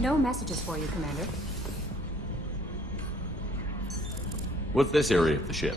No messages for you, Commander. What's this area of the ship?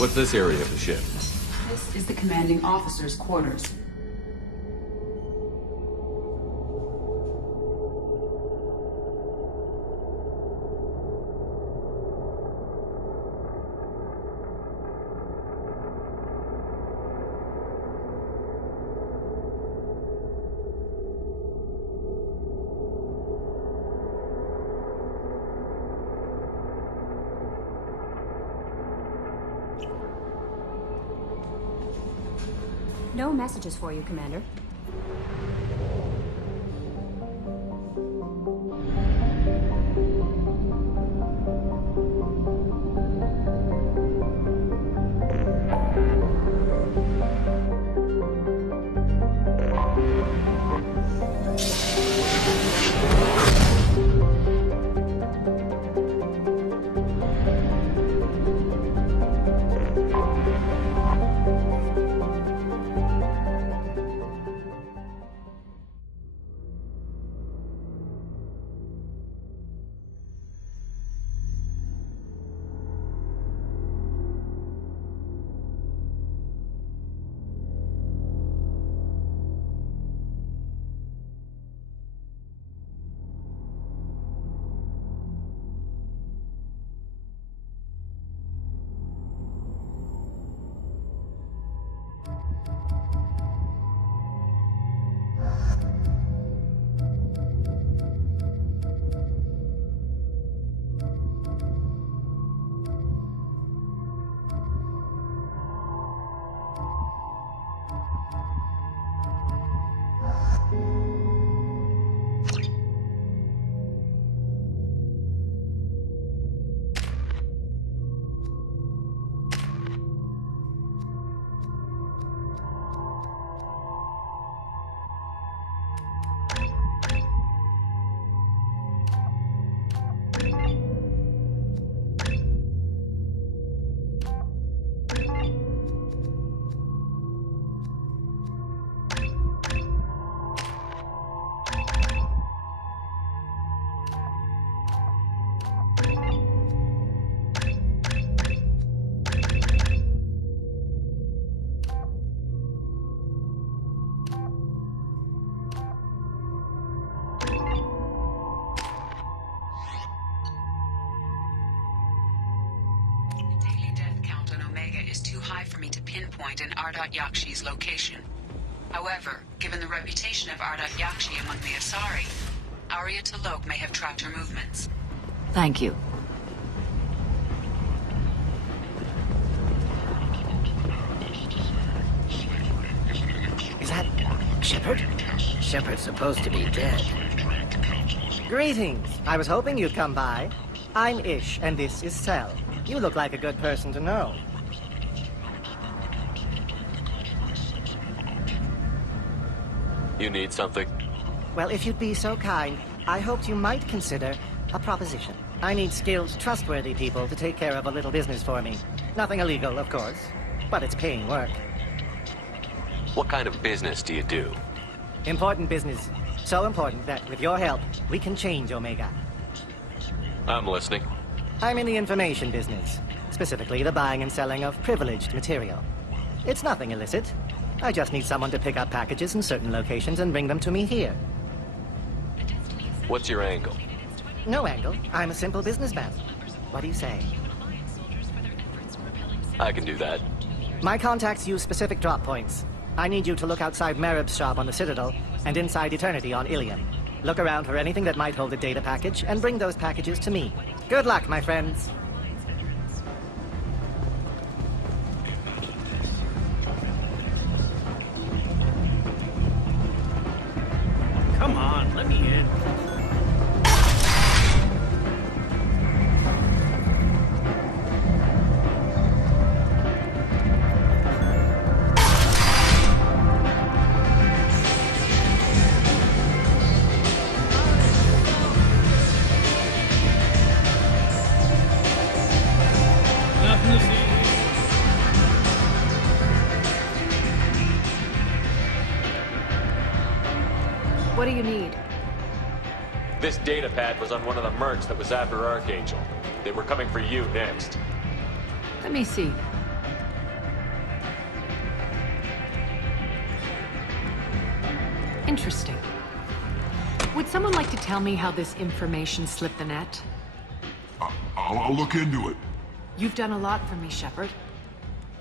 What's this area of the ship? This is the commanding officer's quarters. No messages for you, Commander. Pinpoint in Ardat Yakshi's location. However, given the reputation of Ardat Yakshi among the Asari, our Aria T'Loak may have tracked her movements. Thank you. Is that Shepard? Shepard's supposed to be dead. Greetings. I was hoping you'd come by. I'm Ish, and this is Cell. You look like a good person to know. You need something? Well, if you'd be so kind, I hoped you might consider a proposition. I need skilled, trustworthy people to take care of a little business for me. Nothing illegal, of course, but it's paying work. What kind of business do you do? Important business. So important that, with your help, we can change Omega. I'm listening. I'm in the information business, specifically the buying and selling of privileged material. It's nothing illicit. I just need someone to pick up packages in certain locations and bring them to me here. What's your angle? No angle. I'm a simple businessman. What do you say? I can do that. My contacts use specific drop points. I need you to look outside Merib's shop on the Citadel and inside Eternity on Ilium. Look around for anything that might hold a data package and bring those packages to me. Good luck, my friends. Come on, let me in. Nothing to see. What do you need? This data pad was on one of the mercs that was after Archangel. They were coming for you next. Let me see. Interesting. Would someone like to tell me how this information slipped the net? I'll look into it. You've done a lot for me, Shepard.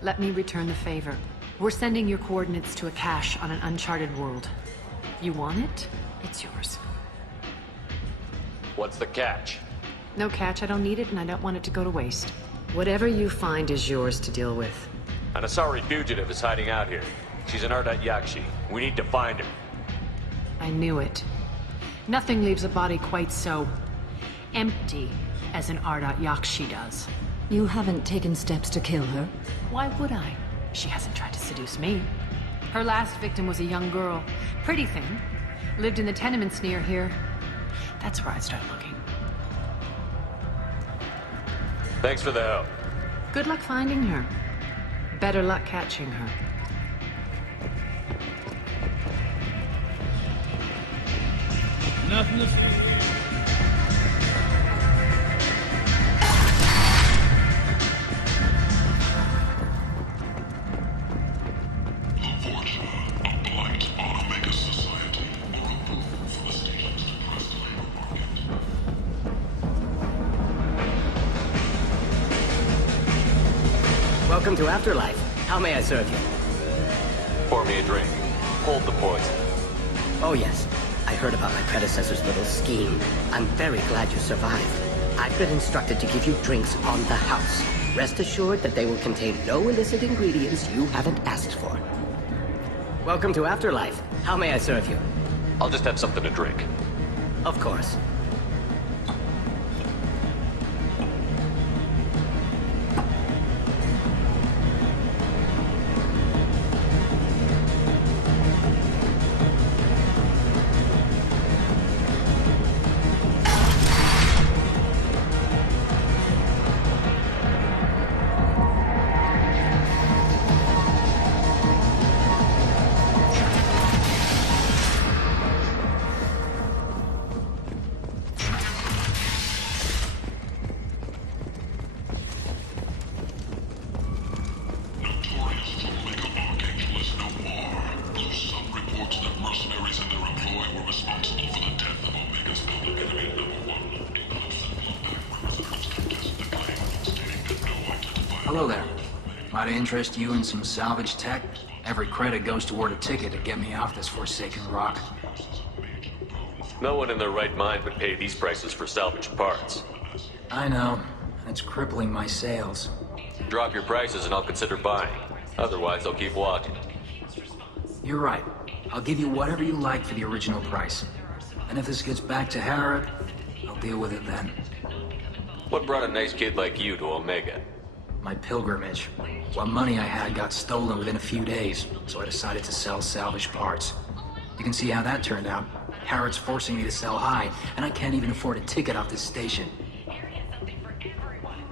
Let me return the favor. We're sending your coordinates to a cache on an uncharted world. You want it? It's yours. What's the catch? No catch, I don't need it, and I don't want it to go to waste. Whatever you find is yours to deal with. An Asari fugitive is hiding out here. She's an Ardat Yakshi. We need to find her. I knew it. Nothing leaves a body quite so empty as an Ardat Yakshi does. You haven't taken steps to kill her? Why would I? She hasn't tried to seduce me. Her last victim was a young girl. Pretty thing. Lived in the tenements near here. That's where I'd start looking. Thanks for the help. Good luck finding her. Better luck catching her. Nothing to see. The fortune, a blight on Omega Society, or a boon for the station's depressed labor market. Welcome to Afterlife. How may I serve you? Pour me a drink. Hold the poison. Oh, yes. I heard about my predecessor's little scheme. I'm very glad you survived. I've been instructed to give you drinks on the house. Rest assured that they will contain no illicit ingredients you haven't asked for. Welcome to Afterlife. How may I serve you? I'll just have something to drink. Of course. Notorious Omega Archangel is no more, though some reports that mercenaries in their employ were responsible for the death of Omega's public enemy #1. Hello there. Might I interest you in some salvage tech? Every credit goes toward a ticket to get me off this forsaken rock. No one in their right mind would pay these prices for salvaged parts. I know. It's crippling my sales. Drop your prices and I'll consider buying. Otherwise, I'll keep walking. You're right. I'll give you whatever you like for the original price. And if this gets back to Harrod, I'll deal with it then. What brought a nice kid like you to Omega? My pilgrimage. What money I had got stolen within a few days, so I decided to sell salvaged parts. You can see how that turned out. Harrod's forcing me to sell high, and I can't even afford a ticket off this station.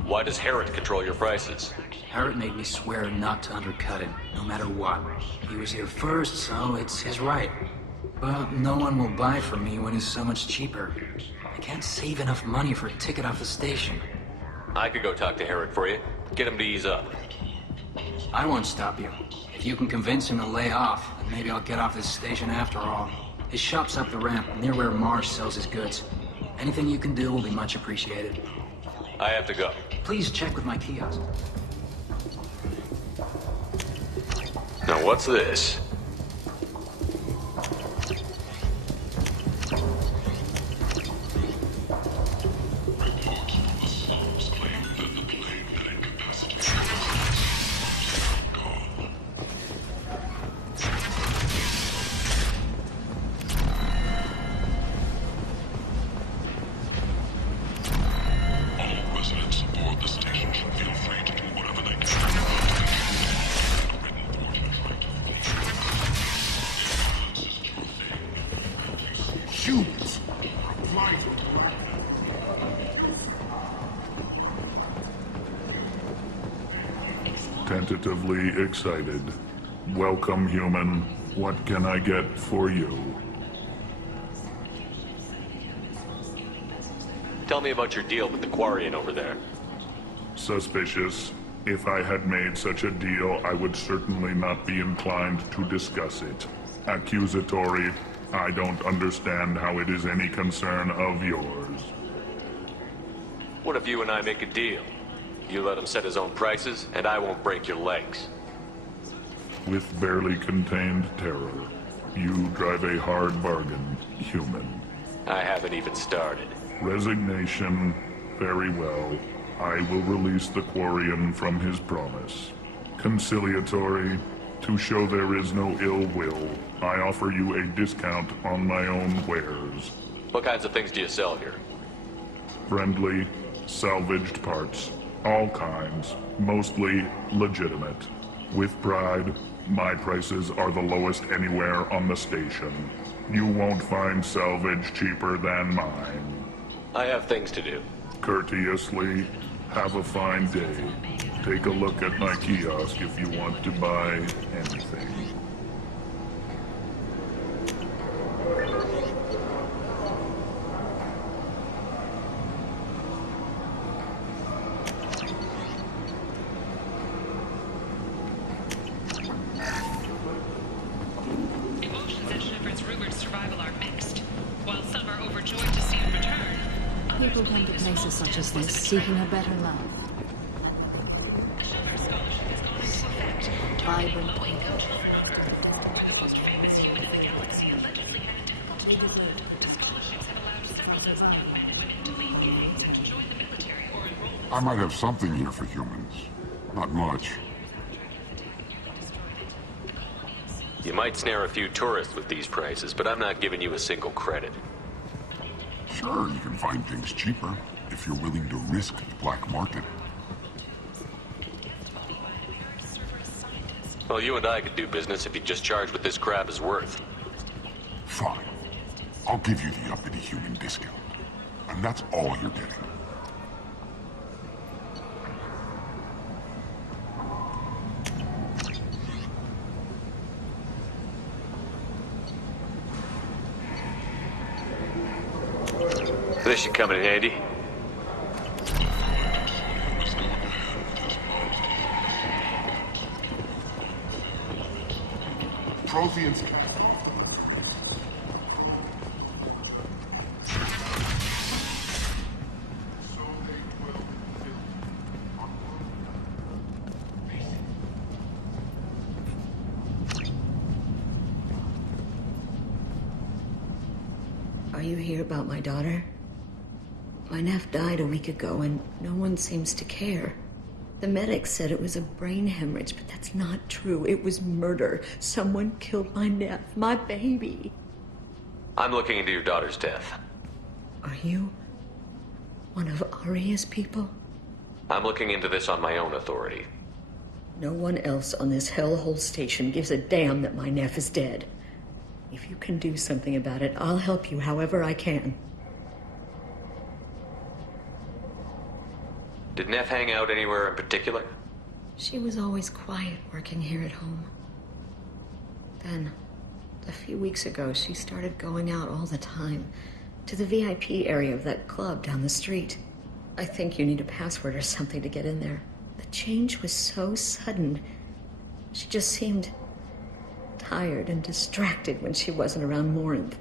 Why does Harrod control your prices? Harrod made me swear not to undercut him, no matter what. He was here first, so it's his right. But no one will buy from me when he's so much cheaper. I can't save enough money for a ticket off the station. I could go talk to Harrod for you. Get him to ease up. I won't stop you. If you can convince him to lay off, then maybe I'll get off this station after all. His shop's up the ramp, near where Marsh sells his goods. Anything you can do will be much appreciated. I have to go. Please check with my kiosk. Now what's this? Tentatively excited. Welcome, human. What can I get for you? Tell me about your deal with the Quarian over there. Suspicious. If I had made such a deal, I would certainly not be inclined to discuss it. Accusatory. I don't understand how it is any concern of yours. What if you and I make a deal? You let him set his own prices, and I won't break your legs. With barely contained terror, you drive a hard bargain, human. I haven't even started. Resignation. Very well. I will release the Quarian from his promise. Conciliatory. To show there is no ill will, I offer you a discount on my own wares. What kinds of things do you sell here? Friendly, salvaged parts. All kinds, mostly legitimate. With pride, my prices are the lowest anywhere on the station. You won't find salvage cheaper than mine. I have things to do. Courteously, have a fine day. Take a look at my kiosk if you want to buy anything. Emotions at Shepard's rumored survival are mixed. While some are overjoyed to see him return, People come to places such as this seeking a better life. Shepard's scholarship has gone into effect, targeting Vibrant. low-income children on Earth. We're the most famous human in the galaxy, allegedly had a difficult childhood. The scholarships have allowed several dozen young men and women to leave gangs and to join the military or enroll in I might have something here for humans. Not much. You might snare a few tourists with these prices, but I'm not giving you a single credit. Sure, you can find things cheaper if you're willing to risk the black market. Well, you and I could do business if you just charge what this crap is worth. Fine. I'll give you the uppity human discount. And that's all you're getting. This should come in handy. Protheans. Are you hear about my daughter? My nephew died a week ago, and no one seems to care. The medics said it was a brain hemorrhage, but that's not true. It was murder. Someone killed my nephew, my baby. I'm looking into your daughter's death. Are you one of Aria's people? I'm looking into this on my own authority. No one else on this hellhole station gives a damn that my nephew is dead. If you can do something about it, I'll help you however I can. Did Neff hang out anywhere in particular? She was always quiet working here at home. Then, a few weeks ago, she started going out all the time to the VIP area of that club down the street. I think you need a password or something to get in there. The change was so sudden. She just seemed tired and distracted when she wasn't around Morinth.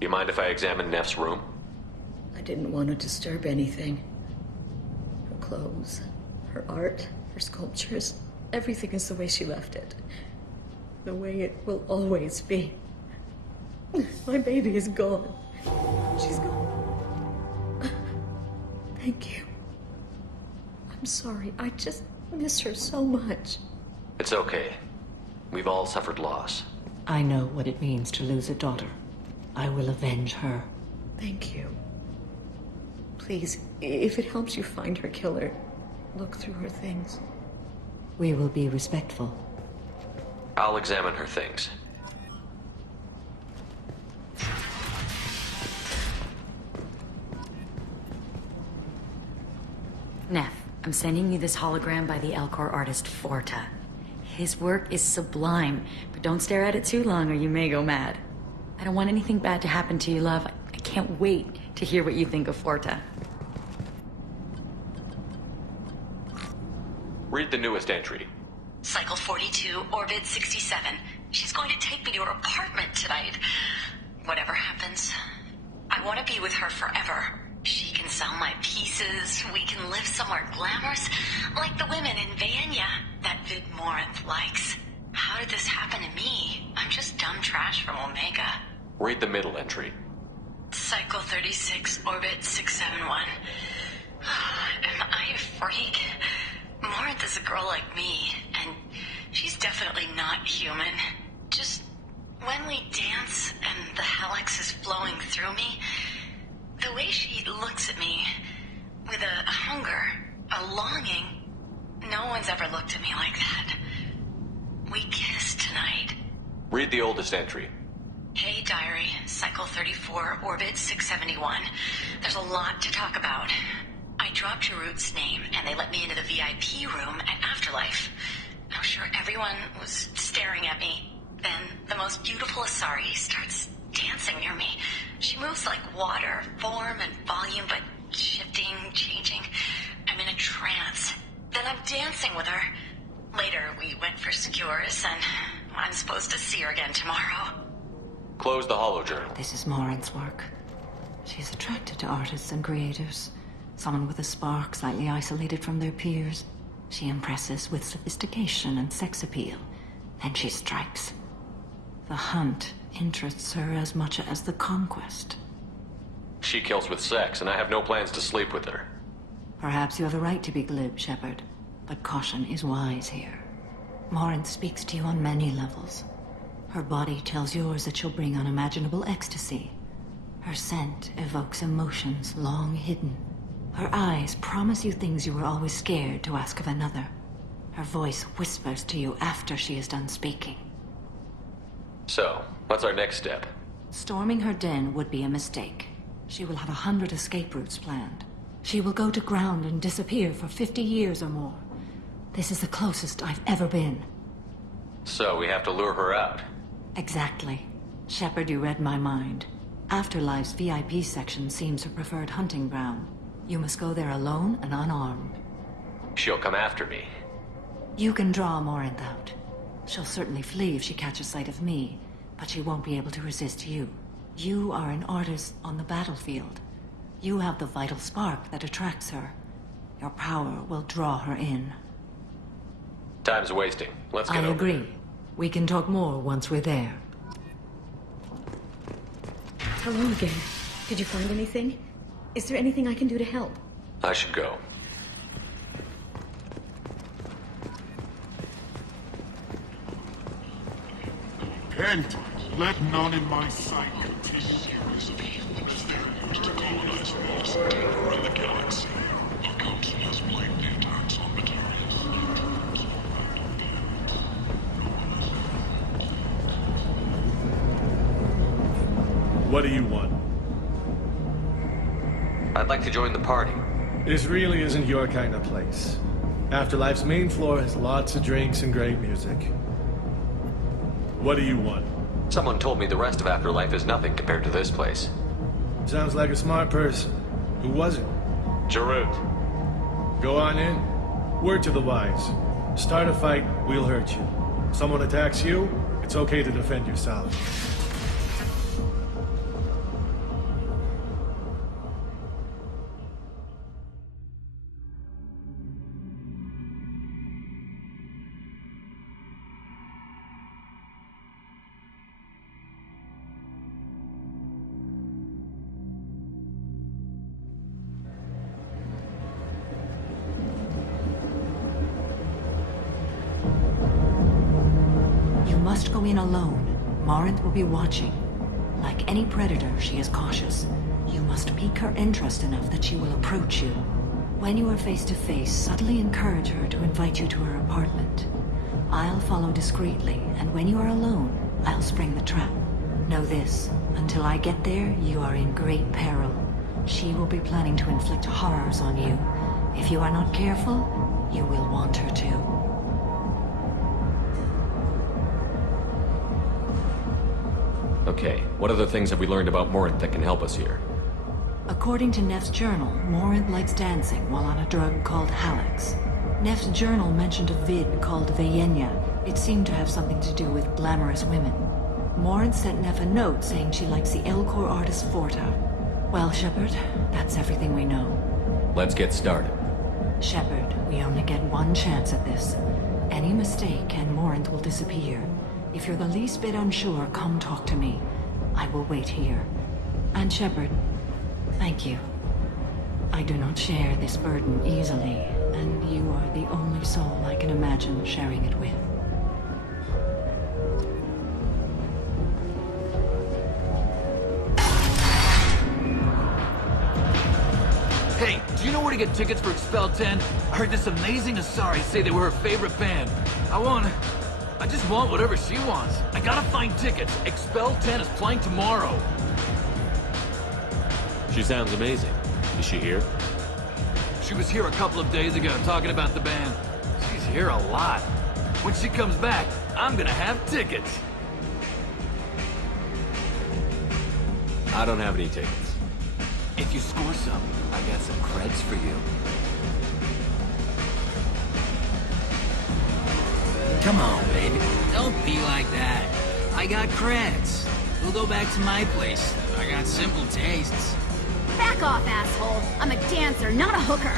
You mind if I examine Neff's room? I didn't want to disturb anything. Her clothes, her art, her sculptures, everything is the way she left it. The way it will always be. My baby is gone. She's gone. Thank you. I'm sorry. I just miss her so much. It's okay. We've all suffered loss. I know what it means to lose a daughter. I will avenge her. Thank you. Please, if it helps you find her killer, look through her things. We will be respectful. I'll examine her things. Neff, I'm sending you this hologram by the Elcor artist Forta. His work is sublime, but don't stare at it too long or you may go mad. I don't want anything bad to happen to you, love. I can't wait to hear what you think of Forta. Read the newest entry. Cycle 42, Orbit 67. She's going to take me to her apartment tonight. Whatever happens, I want to be with her forever. She can sell my pieces. We can live somewhere glamorous, like the women in Vanya that Vid Morinth likes. How did this happen to me? I'm just dumb trash from Omega. Read the middle entry. Cycle 36, Orbit 671. Am I a freak? Morinth is a girl like me, and she's definitely not human. Just when we dance and the helix is flowing through me, the way she looks at me with a hunger, a longing, no one's ever looked at me like that. We kissed tonight. Read the oldest entry. Hey, diary, Cycle 34, Orbit 671. There's a lot to talk about. I dropped Jarut's name, and they let me into the VIP room at Afterlife. I'm sure everyone was staring at me. Then the most beautiful Asari starts dancing near me. She moves like water, form and volume, but shifting, changing. I'm in a trance. Then I'm dancing with her. Later, we went for skewers, and I'm supposed to see her again tomorrow. Close the holojournal. This is Morinth's work. She's attracted to artists and creators. Someone with a spark, slightly isolated from their peers. She impresses with sophistication and sex appeal. Then she strikes. The hunt interests her as much as the conquest. She kills with sex, and I have no plans to sleep with her. Perhaps you have a right to be glib, Shepard, but caution is wise here. Morinth speaks to you on many levels. Her body tells yours that she'll bring unimaginable ecstasy. Her scent evokes emotions long hidden. Her eyes promise you things you were always scared to ask of another. Her voice whispers to you after she is done speaking. So, what's our next step? Storming her den would be a mistake. She will have 100 escape routes planned. She will go to ground and disappear for 50 years or more. This is the closest I've ever been. So, we have to lure her out. Exactly. Shepard, you read my mind. Afterlife's VIP section seems her preferred hunting ground. You must go there alone and unarmed. She'll come after me. You can draw Morinth out. She'll certainly flee if she catches sight of me, but she won't be able to resist you. You are an artist on the battlefield. You have the vital spark that attracts her. Your power will draw her in. Time's wasting. Let's get I over agree. there. We can talk more once we're there. Hello again. Did you find anything? Is there anything I can do to help? I should go. Kent, let none in my sight continue. Series of humans there used to colonize most deeper in the galaxy. The Council has blamed the attacks on materials. What do you want? I'd like to join the party. This really isn't your kind of place. Afterlife's main floor has lots of drinks and great music. What do you want? Someone told me the rest of Afterlife is nothing compared to this place. Sounds like a smart person. Who was it? Jarut. Go on in. Word to the wise. Start a fight, we'll hurt you. Someone attacks you, it's okay to defend yourself. Must go in alone. Morinth will be watching. Like any predator, she is cautious. You must pique her interest enough that she will approach you. When you are face to face, subtly encourage her to invite you to her apartment. I'll follow discreetly, and when you are alone, I'll spring the trap. Know this, until I get there, you are in great peril. She will be planning to inflict horrors on you. If you are not careful, you will want her to. Okay, what other things have we learned about Morinth that can help us here? According to Neff's journal, Morinth likes dancing while on a drug called Halax. Neff's journal mentioned a vid called Vayenya. It seemed to have something to do with glamorous women. Morinth sent Neff a note saying she likes the Elcor artist Forta. Well, Shepard, that's everything we know. Let's get started. Shepard, we only get one chance at this. Any mistake and Morinth will disappear. If you're the least bit unsure, come talk to me. I will wait here. And Shepard, thank you. I do not share this burden easily, and you are the only soul I can imagine sharing it with. Hey, do you know where to get tickets for Expel 10? I heard this amazing Asari say they were her favorite band. I just want whatever she wants. I gotta find tickets. Expel 10 is playing tomorrow. She sounds amazing. Is she here? She was here a couple of days ago talking about the band. She's here a lot. When she comes back, I'm gonna have tickets. I don't have any tickets. If you score some, I got some creds for you. Come on, baby. Don't be like that. I got creds. We'll go back to my place. I got simple tastes. Back off, asshole. I'm a dancer, not a hooker.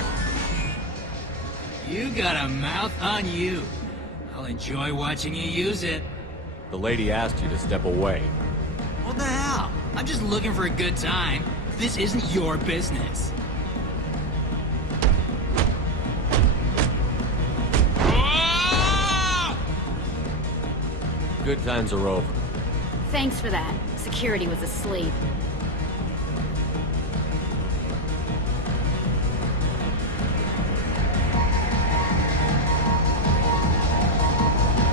You got a mouth on you. I'll enjoy watching you use it. The lady asked you to step away. What the hell? I'm just looking for a good time. This isn't your business. Good times are over. Thanks for that. Security was asleep.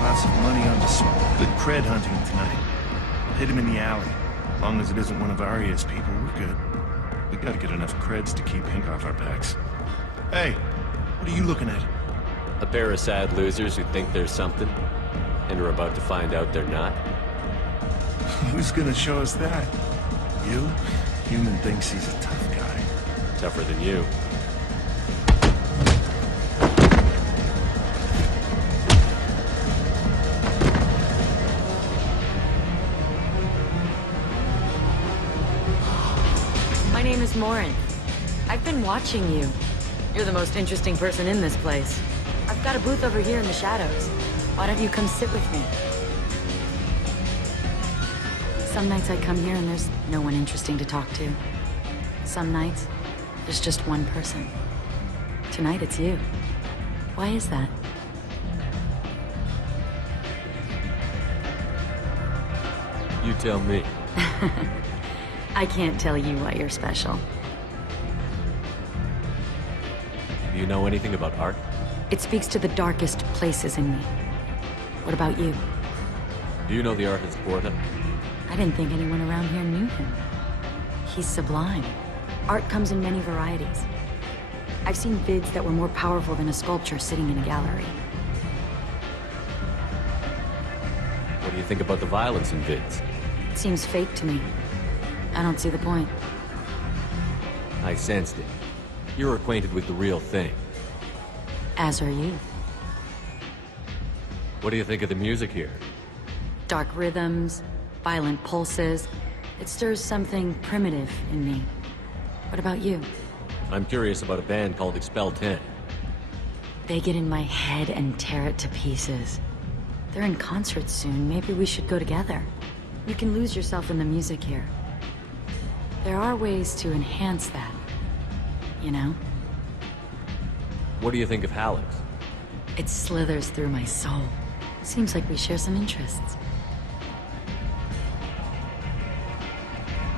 Lots of money on display. Good cred hunting tonight. Hit him in the alley. As long as it isn't one of Arya's people, we're good. We gotta get enough creds to keep Hank off our backs. Hey, what are you looking at? A pair of sad losers who think there's something, and are about to find out they're not. Who's gonna show us that? You? Human thinks he's a tough guy. Tougher than you. My name is Morinth. I've been watching you. You're the most interesting person in this place. I've got a booth over here in the shadows. Why don't you come sit with me? Some nights I come here and there's no one interesting to talk to. Some nights, there's just one person. Tonight it's you. Why is that? You tell me. I can't tell you why you're special. Do you know anything about art? It speaks to the darkest places in me. What about you? Do you know the artist Porta? I didn't think anyone around here knew him. He's sublime. Art comes in many varieties. I've seen vids that were more powerful than a sculpture sitting in a gallery. What do you think about the violence in vids? It seems fake to me. I don't see the point. I sensed it. You're acquainted with the real thing. As are you. What do you think of the music here? Dark rhythms, violent pulses. It stirs something primitive in me. What about you? I'm curious about a band called Expel 10. They get in my head and tear it to pieces. They're in concert soon. Maybe we should go together. You can lose yourself in the music here. There are ways to enhance that, you know? What do you think of Hallex? It slithers through my soul. Seems like we share some interests.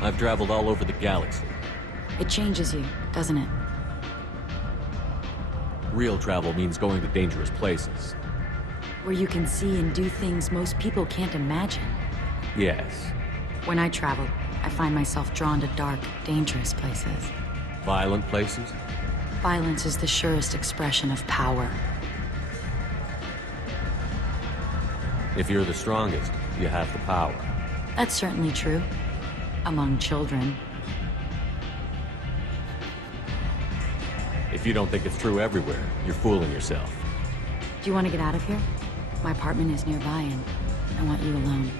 I've traveled all over the galaxy. It changes you, doesn't it? Real travel means going to dangerous places. Where you can see and do things most people can't imagine. Yes. When I travel, I find myself drawn to dark, dangerous places. Violent places? Violence is the surest expression of power. If you're the strongest, you have the power. That's certainly true. Among children. If you don't think it's true everywhere, you're fooling yourself. Do you want to get out of here? My apartment is nearby and I want you alone.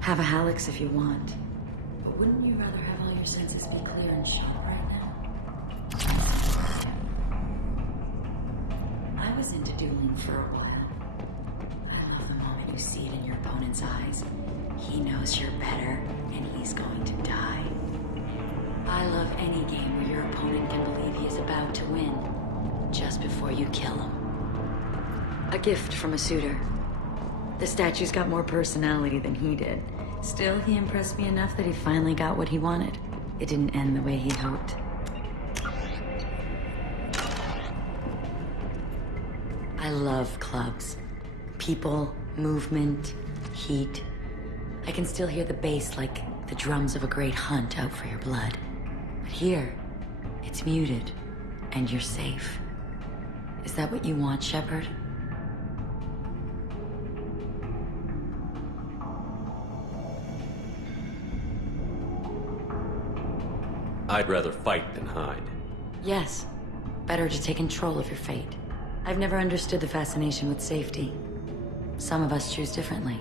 Have a Hallex if you want. But wouldn't you rather have all your senses be clear and sharp right now? I was into dueling for a while. I love the moment you see it in your opponent's eyes. He knows you're better, and he's going to die. I love any game where your opponent can believe he is about to win, just before you kill him. A gift from a suitor. The statue's got more personality than he did. Still, he impressed me enough that he finally got what he wanted. It didn't end the way he hoped. I love clubs. People, movement, heat. I can still hear the bass like the drums of a great hunt out for your blood. But here, it's muted, and you're safe. Is that what you want, Shepard? I'd rather fight than hide. Yes. Better to take control of your fate. I've never understood the fascination with safety. Some of us choose differently.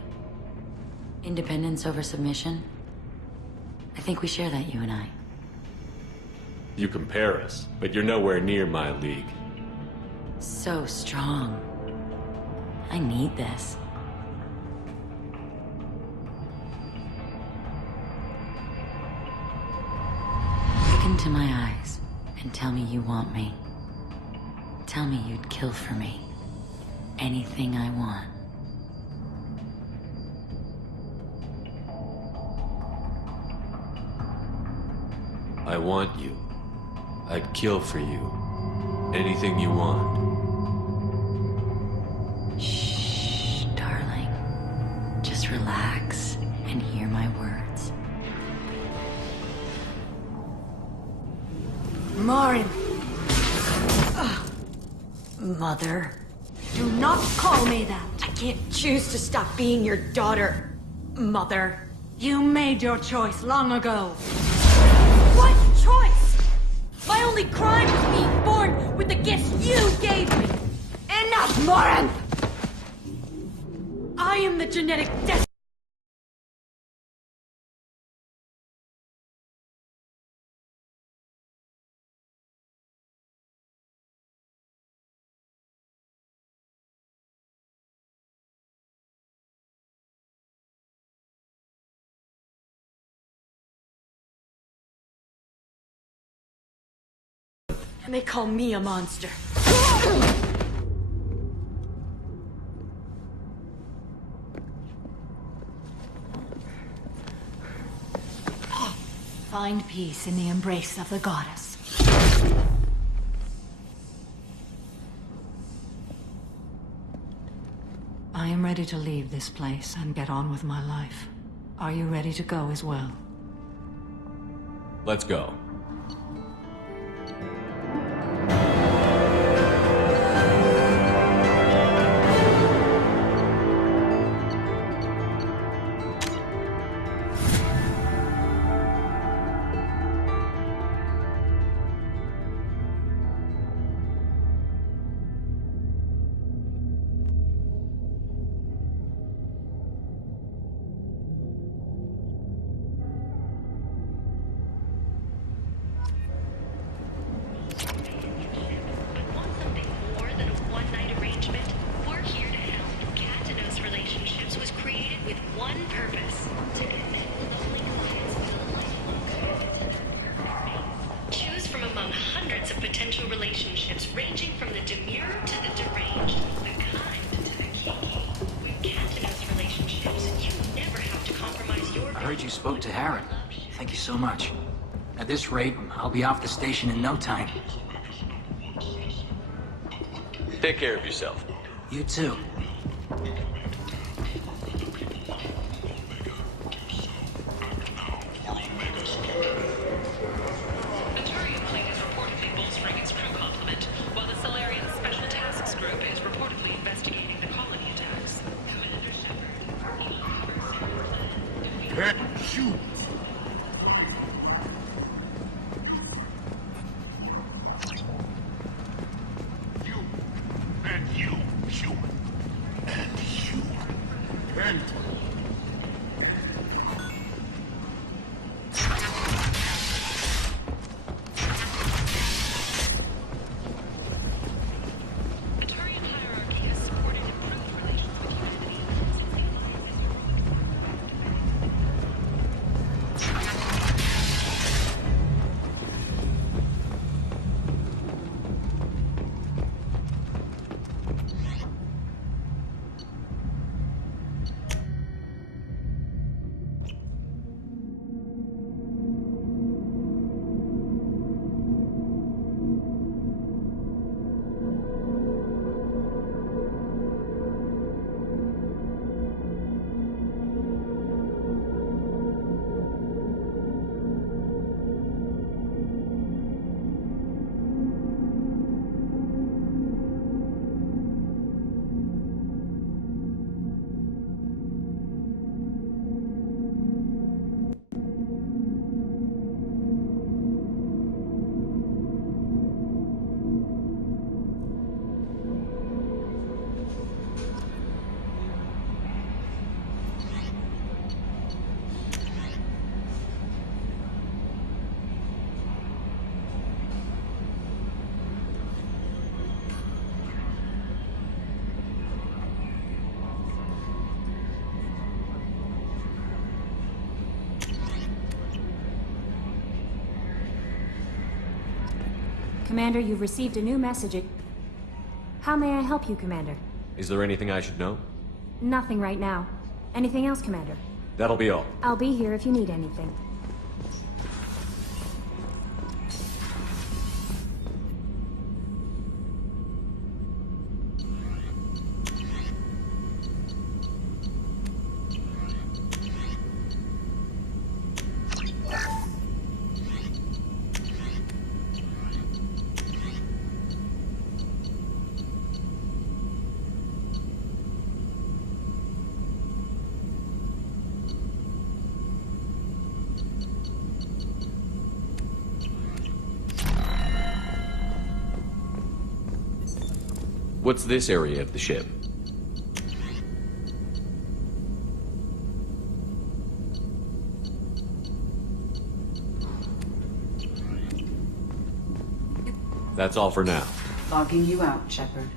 Independence over submission? I think we share that, you and I. You compare us, but you're nowhere near my league. So strong. I need this. Look into my eyes and tell me you want me. Tell me you'd kill for me. Anything I want. I want you. I'd kill for you. Anything you want. Shh, darling. Just relax and hear my words. Marin! Mother. Do not call me that. I can't choose to stop being your daughter, Mother. You made your choice long ago. What choice? My only crime was being born with the gifts you gave me. Enough, Morin! I am the genetic destiny. And they call me a monster. Find peace in the embrace of the goddess. I am ready to leave this place and get on with my life. Are you ready to go as well? Let's go. At this rate, I'll be off the station in no time. Take care of yourself. You too. Commander, you've received a new message. How may I help you, Commander? Is there anything I should know? Nothing right now. Anything else, Commander? That'll be all. I'll be here if you need anything. What's this area of the ship? That's all for now. Logging you out, Shepard.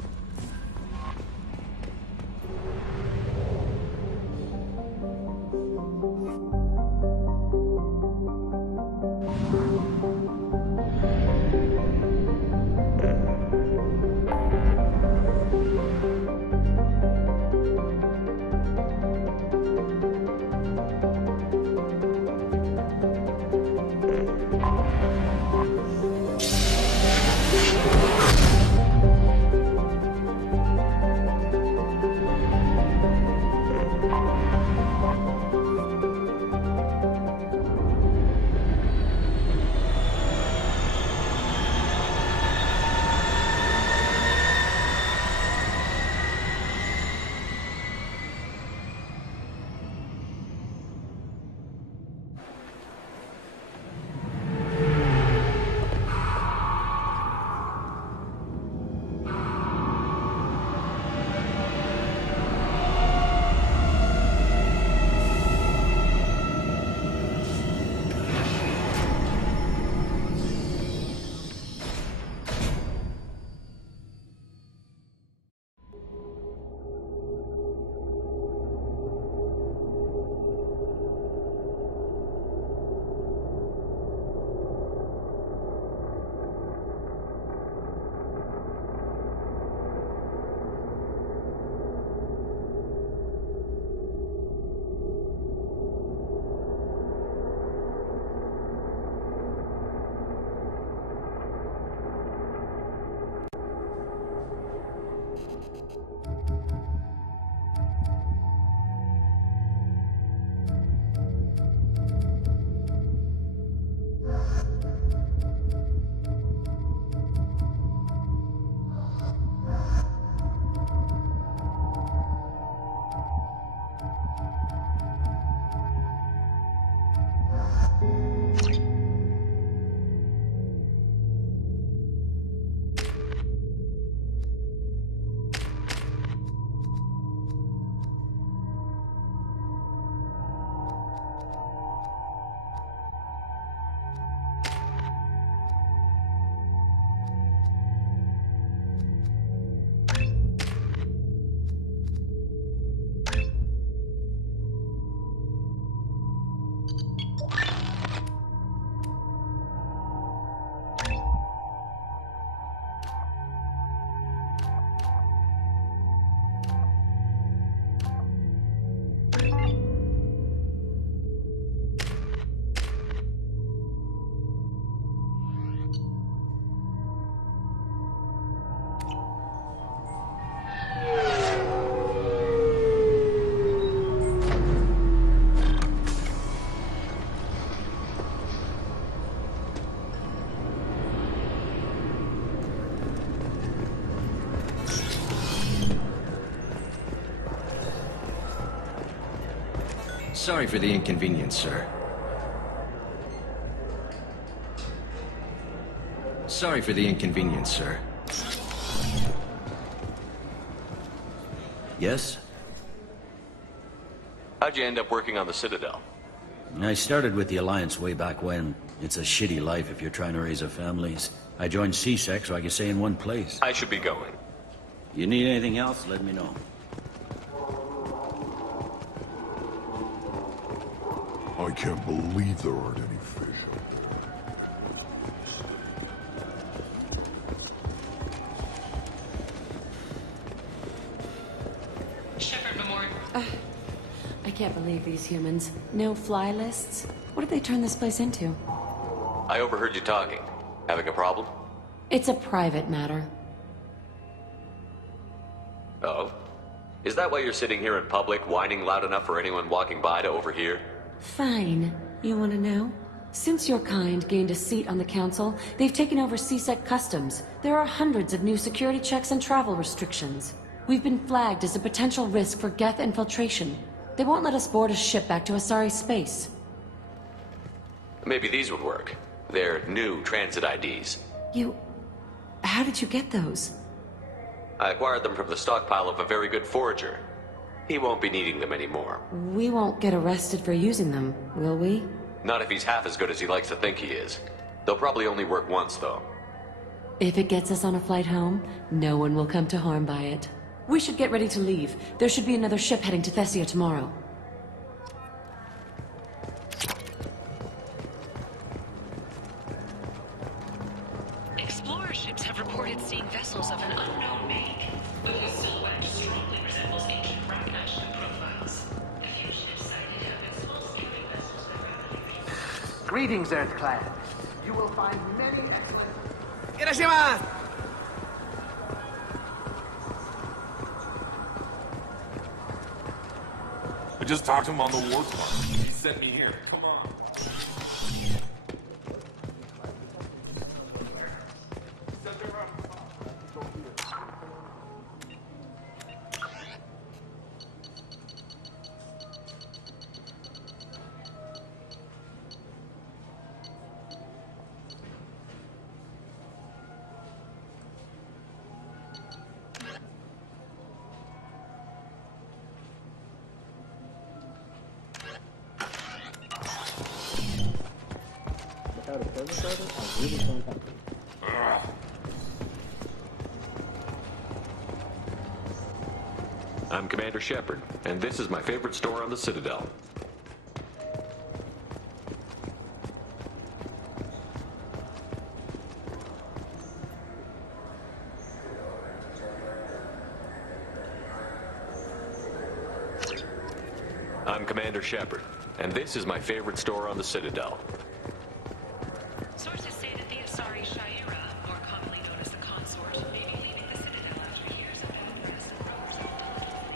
Sorry for the inconvenience, sir. Sorry for the inconvenience, sir. Yes? How'd you end up working on the Citadel? I started with the Alliance way back when. It's a shitty life if you're trying to raise a family. I joined CSEC so I could stay in one place. I should be going. You need anything else, let me know. I can't believe there aren't any fish. Shepard, Memorial. I can't believe these humans. No fly lists? What have they turned this place into? I overheard you talking. Having a problem? It's a private matter. Oh? Is that why you're sitting here in public, whining loud enough for anyone walking by to overhear? Fine. You want to know? Since your kind gained a seat on the council, they've taken over CSEC customs. There are hundreds of new security checks and travel restrictions. We've been flagged as a potential risk for Geth infiltration. They won't let us board a ship back to Asari space. Maybe these would work. They're new transit IDs. How did you get those? I acquired them from the stockpile of a very good forager. He won't be needing them anymore. We won't get arrested for using them, will we? Not if he's half as good as he likes to think he is. They'll probably only work once, though. If it gets us on a flight home, no one will come to harm by it. We should get ready to leave. There should be another ship heading to Thessia tomorrow. Explorer ships have reported seeing vessels of an unknown make, whose silhouette strongly resembles ancient Ragnar ship profiles. The few ships sighted have been small-sailing vessels that rapidly. Greetings, Earthclad. You will find many excellent... I just talked to him on the war front. He sent me here. Come on. I'm Commander Shepard, and this is my favorite store on the Citadel. I'm Commander Shepard, and this is my favorite store on the Citadel. Sources say that the Asari Shaira, more commonly known as the Consort, may be leaving the Citadel after years of unrest and rumors of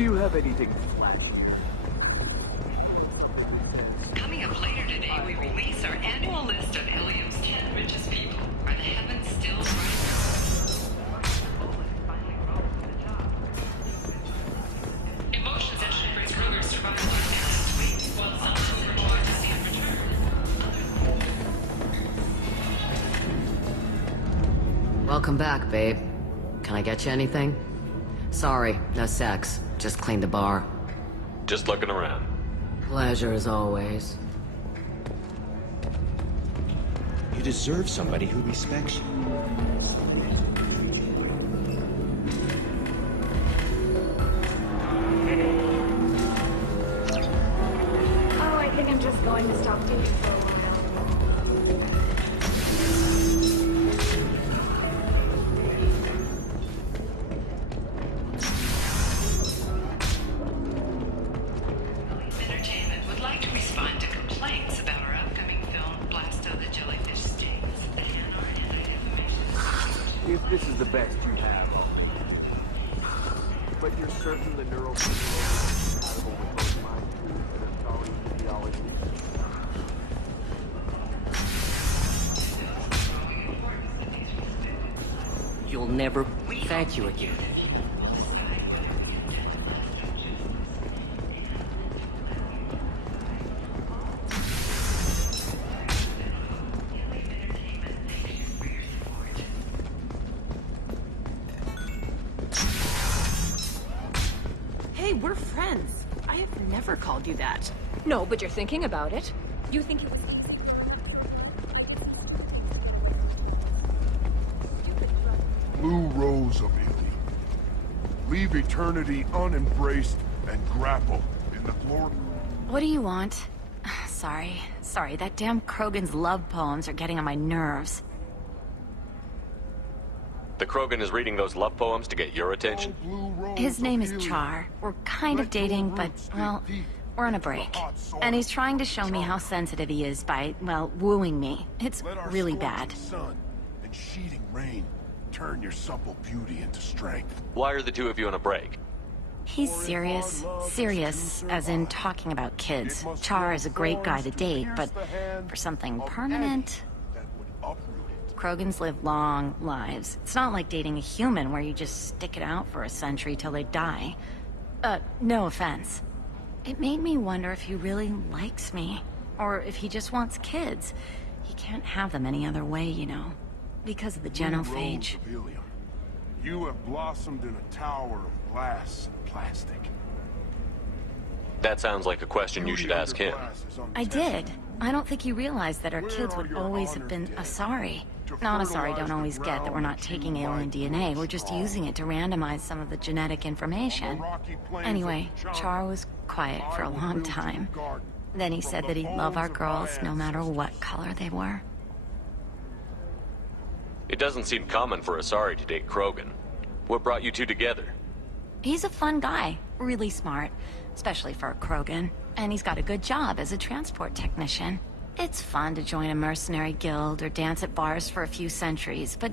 Do you have anything flashy? Coming up later today, we release our annual list of Ilium's 10 richest people. Are the heavens still bright? Emotions at Shipwreck Kruger survived one last week, while some were joined to see him return. Welcome back, babe. Can I get you anything? Sorry, no sex. Just cleaned the bar. Just looking around. Pleasure as always. You deserve somebody who respects you. Oh, I think I'm just going to stop dating for a while. Entertainment would like to respond to complaints about our upcoming film, Blasto the Jellyfish Stings. The NR anti-defamation. If this is the best you have, but you're certain the neural signals are compatible with both mine and Atari physiology. You'll never thank you again. Hey, we're friends. I have never called you that. No, but you're thinking about it. You think it was... Blue Rose of Italy. Leave eternity unembraced and grapple in the glory. What do you want? Sorry, that damn Krogan's love poems are getting on my nerves. The Krogan is reading those love poems to get your attention? His name is Char. We're kind of dating, but, well, we're on a break. And he's trying to show me how sensitive he is by, well, wooing me. It's really bad. Sun and sheeting rain turn your supple beauty into strength. Why are the two of you on a break? He's serious. Serious, as in talking about kids. Char is a great guy to date, but for something permanent... Krogans live long lives. It's not like dating a human where you just stick it out for a century till they die. No offense. It made me wonder if he really likes me. Or if he just wants kids. He can't have them any other way, you know. Because of the genophage. You have blossomed in a tower of glass and plastic. That sounds like a question you should ask him. I did. I don't think he realized that our kids would always have been Asari. Not Asari don't always get that we're not taking alien DNA, we're just using it to randomize some of the genetic information. Anyway, Char was quiet for a long time. Then he said that he'd love our girls no matter what color they were. It doesn't seem common for Asari to date Krogan. What brought you two together? He's a fun guy, really smart, especially for a Krogan. And he's got a good job as a transport technician. It's fun to join a mercenary guild or dance at bars for a few centuries, but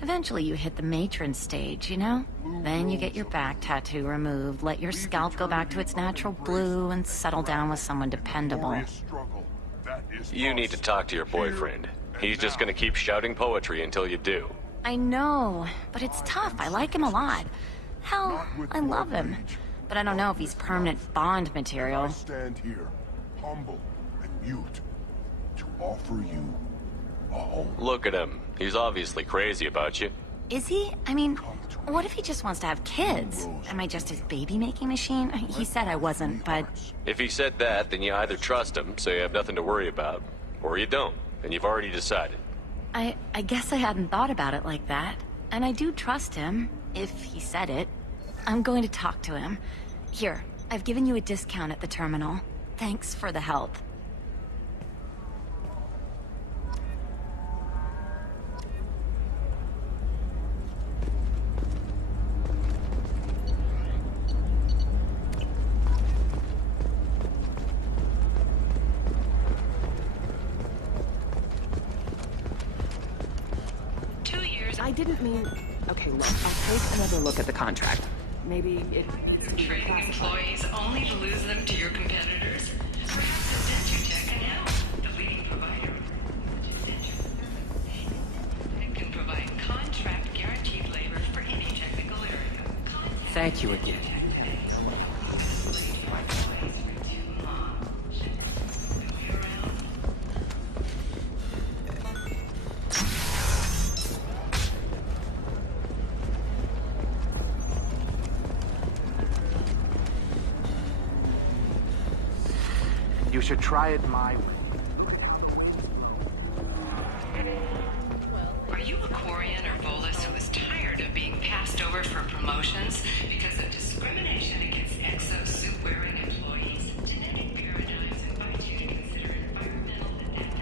eventually you hit the matron stage, you know? Then you get your back tattoo removed, let your scalp go back to its natural blue, and settle down with someone dependable. You need to talk to your boyfriend. He's just gonna keep shouting poetry until you do. I know, but it's tough. I like him a lot. Hell, I love him. But I don't know if he's permanent Bond material. I stand here, humble and mute, to offer you a home. Look at him. He's obviously crazy about you. Is he? I mean, what if he just wants to have kids? Am I just his baby-making machine? He said I wasn't, but... If he said that, then you either trust him, so you have nothing to worry about, or you don't, and you've already decided. I guess I hadn't thought about it like that. And I do trust him, if he said it. I'm going to talk to him. Here, I've given you a discount at the terminal. Thanks for the help. I didn't mean... Okay, look, I'll take another look at the contract. Maybe it... Trading employees only to lose them to your competitors? Perhaps Infiltrator can help. The leading provider it can provide contract guaranteed labor for any technical area. Thank you again. You should try it my way. Are you a Quarian or Volus who is tired of being passed over for promotions because of discrimination against exosuit-wearing employees? Genetic Paradigms invites you to consider environmental adaptive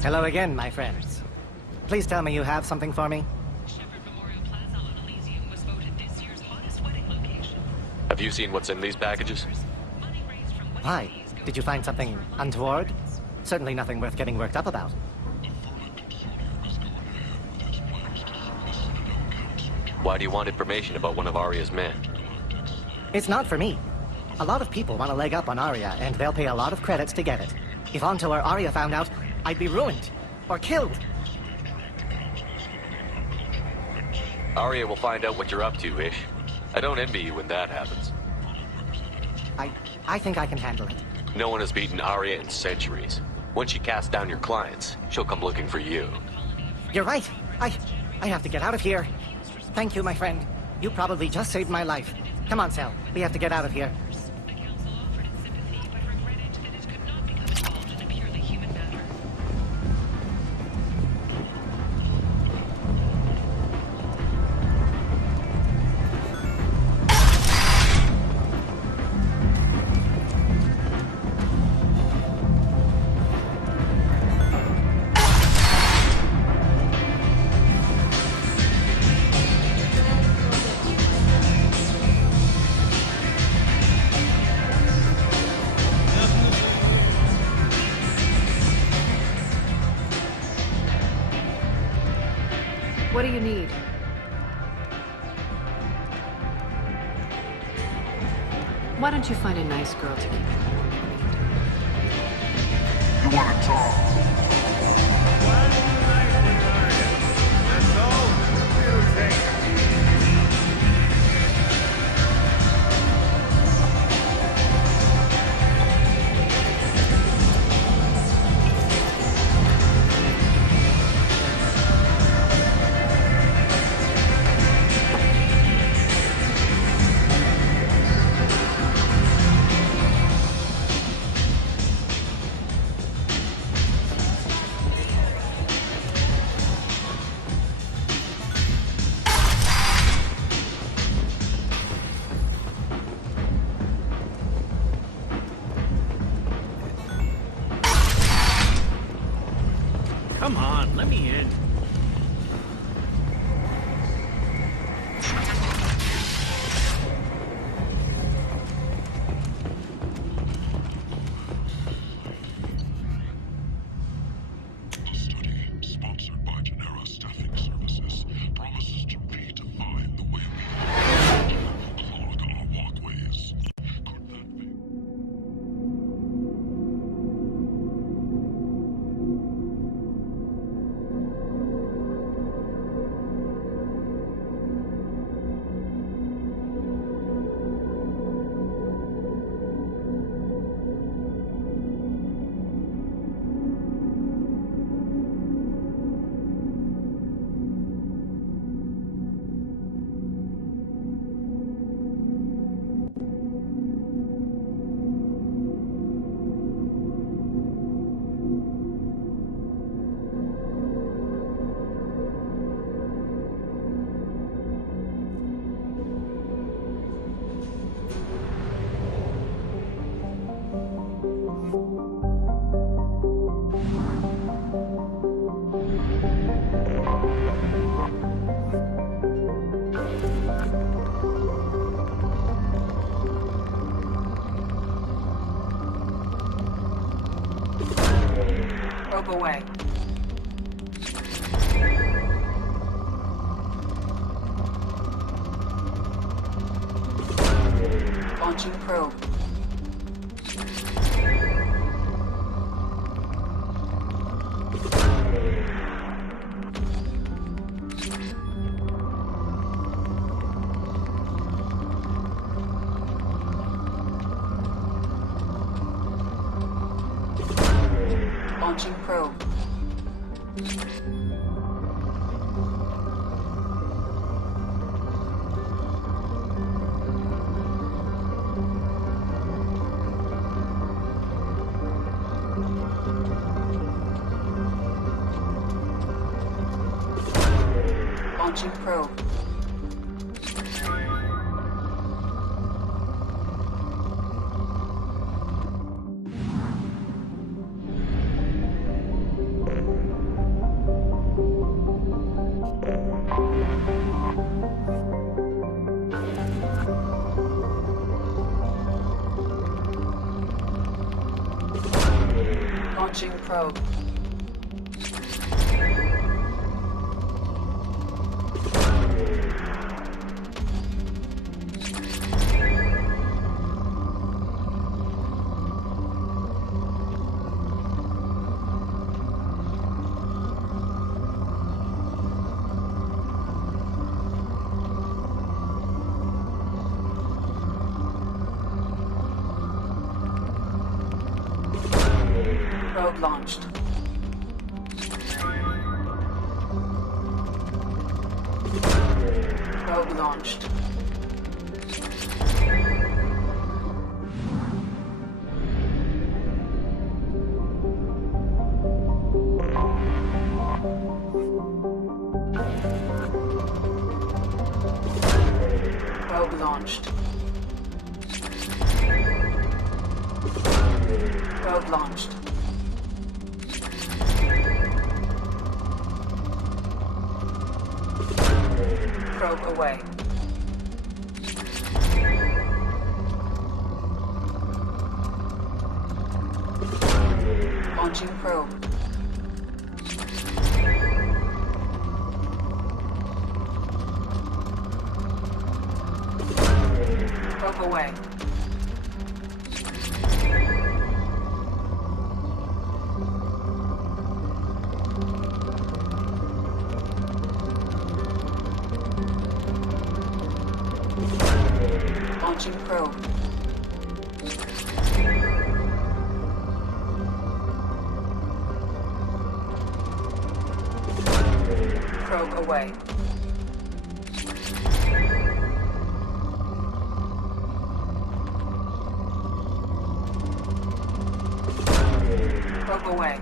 Hello again, my friends. Please tell me you have something for me. Have you seen what's in these packages? Why? Did you find something untoward? Certainly nothing worth getting worked up about. Why do you want information about one of Arya's men? It's not for me. A lot of people want a leg up on Arya, and they'll pay a lot of credits to get it. If Anto or Arya found out, I'd be ruined. Or killed. Arya will find out what you're up to, Ish. I don't envy you when that happens. I think I can handle it. No one has beaten Arya in centuries. Once she casts down your clients, she'll come looking for you. You're right. I have to get out of here. Thank you, my friend. You probably just saved my life. Come on, Sal. We have to get out of here. What do you need? Why don't you find a nice girl to keep you? You want to talk? That's all it'll take. Come on, let me in. A study sponsored by Genera Staffing Services promises to redefine the way we clog our walkways. Could that be? Probe away. Launching probe. Launching probe. Launching probe. Launching probe. Probe launched. Probe launched. Probe launched. Probe launched. Probe away. Launching probe. Probe away. Launching probe. Probe away. Probe away.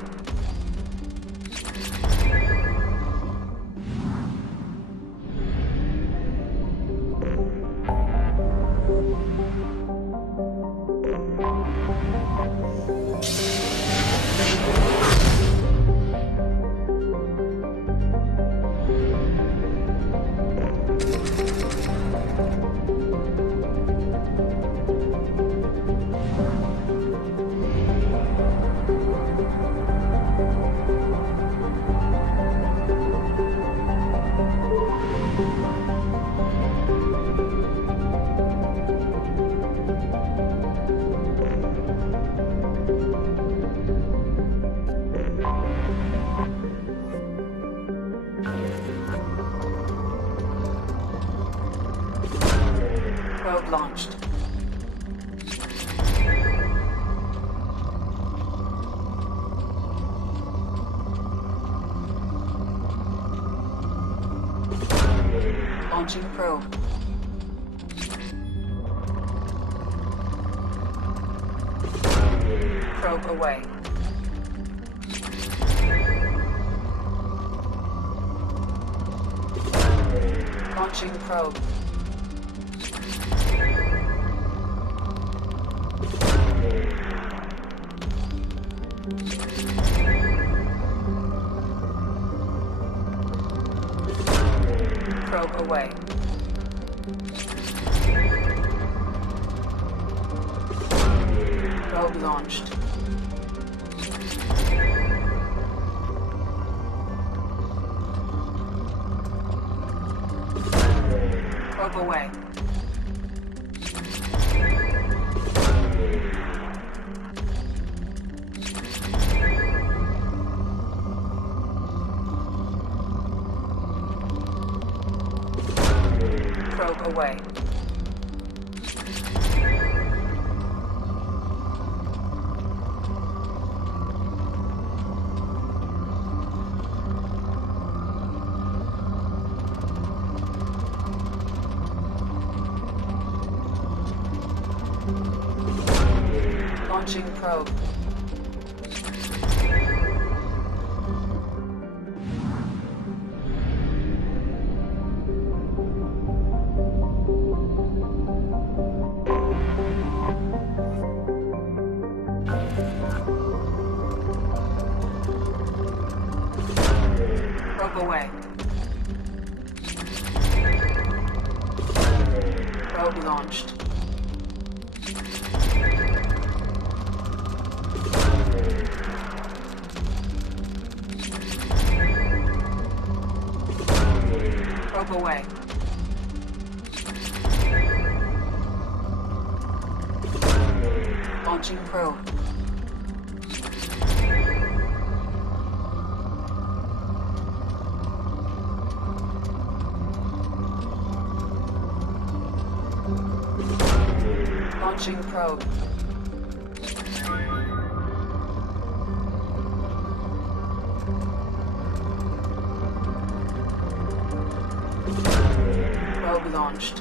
Probe launched. Launching probe. Probe away. Launching probe. Probe away. Probe launched. Probe away. Probe away. Launching probe. Probe away. Probe launched. Probe away. Launching probe. Launching probe. Probe launched.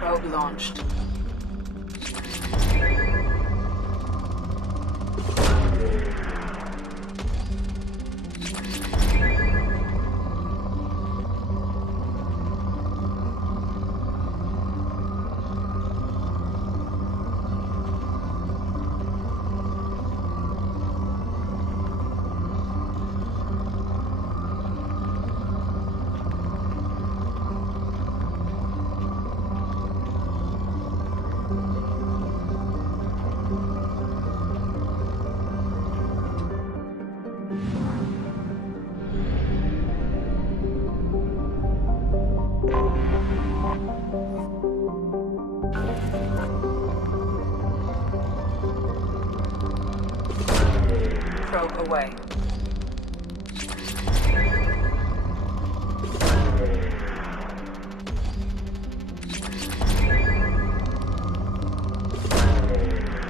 Probe launched. Probe away.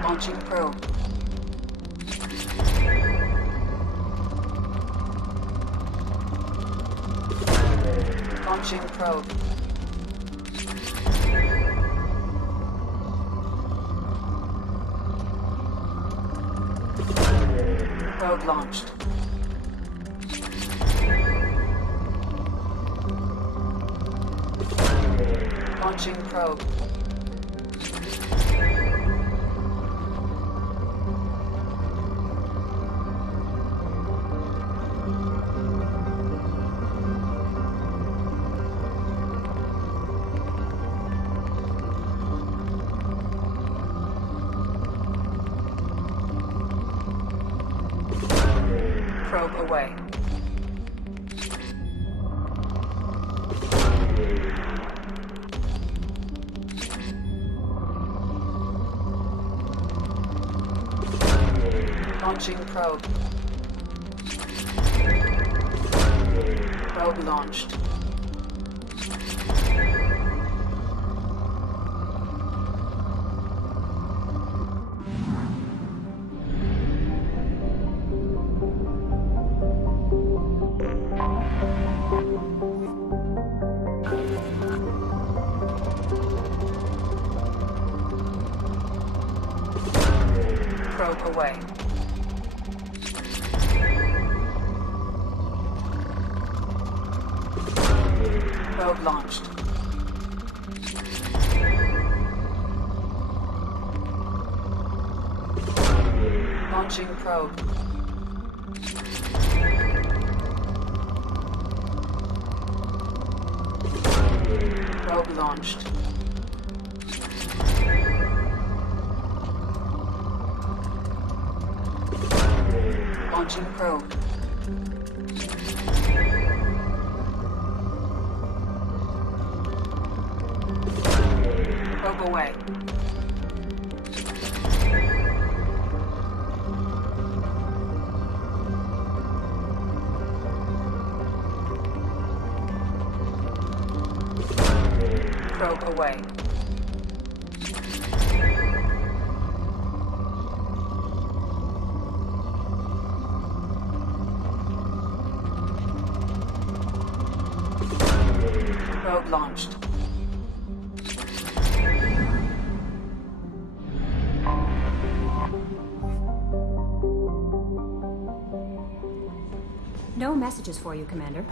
Launching probe. Launching probe. Probe launched. Launching probe. Probe away. Launching probe. Probe launched. Probe away. Probe launched. Launching probe. Probe launched. Launching probe. Probe away. Probe away. Probe launched. No messages for you, Commander.